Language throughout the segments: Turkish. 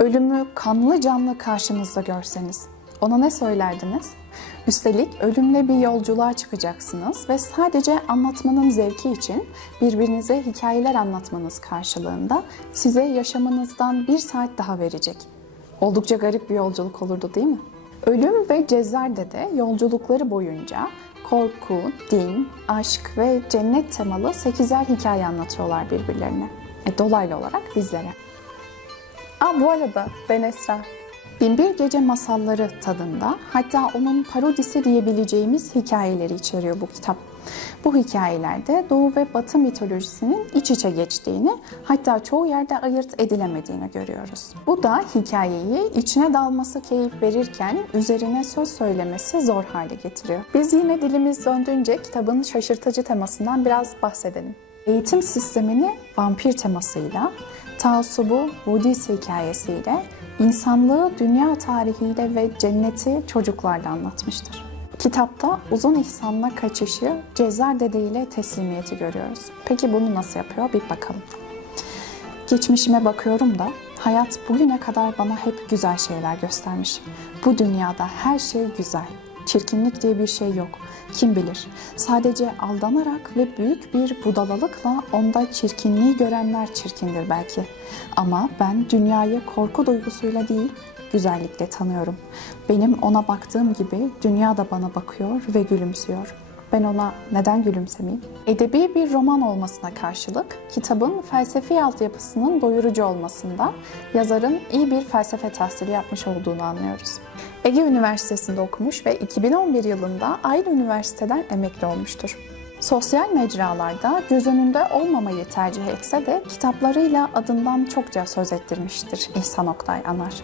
ölümü kanlı canlı karşınızda görseniz ona ne söylerdiniz? Üstelik ölümle bir yolculuğa çıkacaksınız ve sadece anlatmanın zevki için birbirinize hikayeler anlatmanız karşılığında size yaşamınızdan bir saat daha verecek. Oldukça garip bir yolculuk olurdu değil mi? Ölüm ve Cezer'de de yolculukları boyunca korku, din, aşk ve cennet temalı sekizler hikaye anlatıyorlar birbirlerine. E, dolaylı olarak bizlere. Aa, bu arada ben Esra. Binbir Gece Masalları tadında hatta onun parodisi diyebileceğimiz hikayeleri içeriyor bu kitap. Bu hikayelerde Doğu ve Batı mitolojisinin iç içe geçtiğini hatta çoğu yerde ayırt edilemediğini görüyoruz. Bu da hikayeyi içine dalması keyif verirken üzerine söz söylemesi zor hale getiriyor. Biz yine dilimiz döndüğünce kitabın şaşırtıcı temasından biraz bahsedelim. Eğitim sistemini vampir temasıyla, taassubu Budist hikayesiyle, insanlığı dünya tarihiyle ve cenneti çocuklarla anlatmıştır. Kitapta uzun ihsanla kaçışı, Cezar Dede ile teslimiyeti görüyoruz. Peki bunu nasıl yapıyor? Bir bakalım. Geçmişime bakıyorum da hayat bugüne kadar bana hep güzel şeyler göstermiş. Bu dünyada her şey güzel. Çirkinlik diye bir şey yok. Kim bilir? Sadece aldanarak ve büyük bir budalalıkla onda çirkinliği görenler çirkindir belki. Ama ben dünyayı korku duygusuyla değil, güzellikle tanıyorum. Benim ona baktığım gibi dünya da bana bakıyor ve gülümsüyor. Ben ona neden gülümsemeyeyim? Edebi bir roman olmasına karşılık kitabın felsefi altyapısının doyurucu olmasında yazarın iyi bir felsefe tahsili yapmış olduğunu anlıyoruz. Ege Üniversitesi'nde okumuş ve 2011 yılında aynı üniversiteden emekli olmuştur. Sosyal mecralarda göz önünde olmamayı tercih etse de kitaplarıyla adından çokça söz ettirmiştir İhsan Oktay Anar.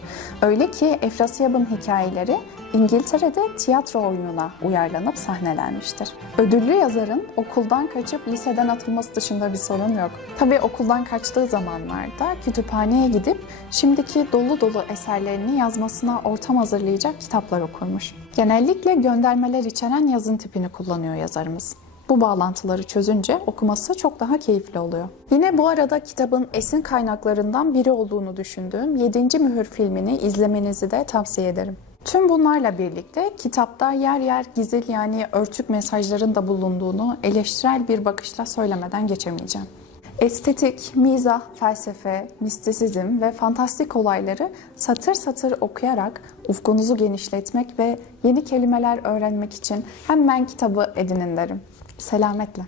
Öyle ki Efrasiyab'ın hikayeleri İngiltere'de tiyatro oyununa uyarlanıp sahnelenmiştir. Ödüllü yazarın okuldan kaçıp liseden atılması dışında bir sorun yok. Tabii okuldan kaçtığı zamanlarda kütüphaneye gidip şimdiki dolu dolu eserlerini yazmasına ortam hazırlayacak kitaplar okurmuş. Genellikle göndermeler içeren yazın tipini kullanıyor yazarımız. Bu bağlantıları çözünce okuması çok daha keyifli oluyor. Yine bu arada kitabın esin kaynaklarından biri olduğunu düşündüğüm 7. Mühür filmini izlemenizi de tavsiye ederim. Tüm bunlarla birlikte kitapta yer yer gizil yani örtük mesajların da bulunduğunu eleştirel bir bakışla söylemeden geçemeyeceğim. Estetik, mizah, felsefe, mistisizm ve fantastik olayları satır satır okuyarak ufkunuzu genişletmek ve yeni kelimeler öğrenmek için hemen kitabı edinin derim. Selametle.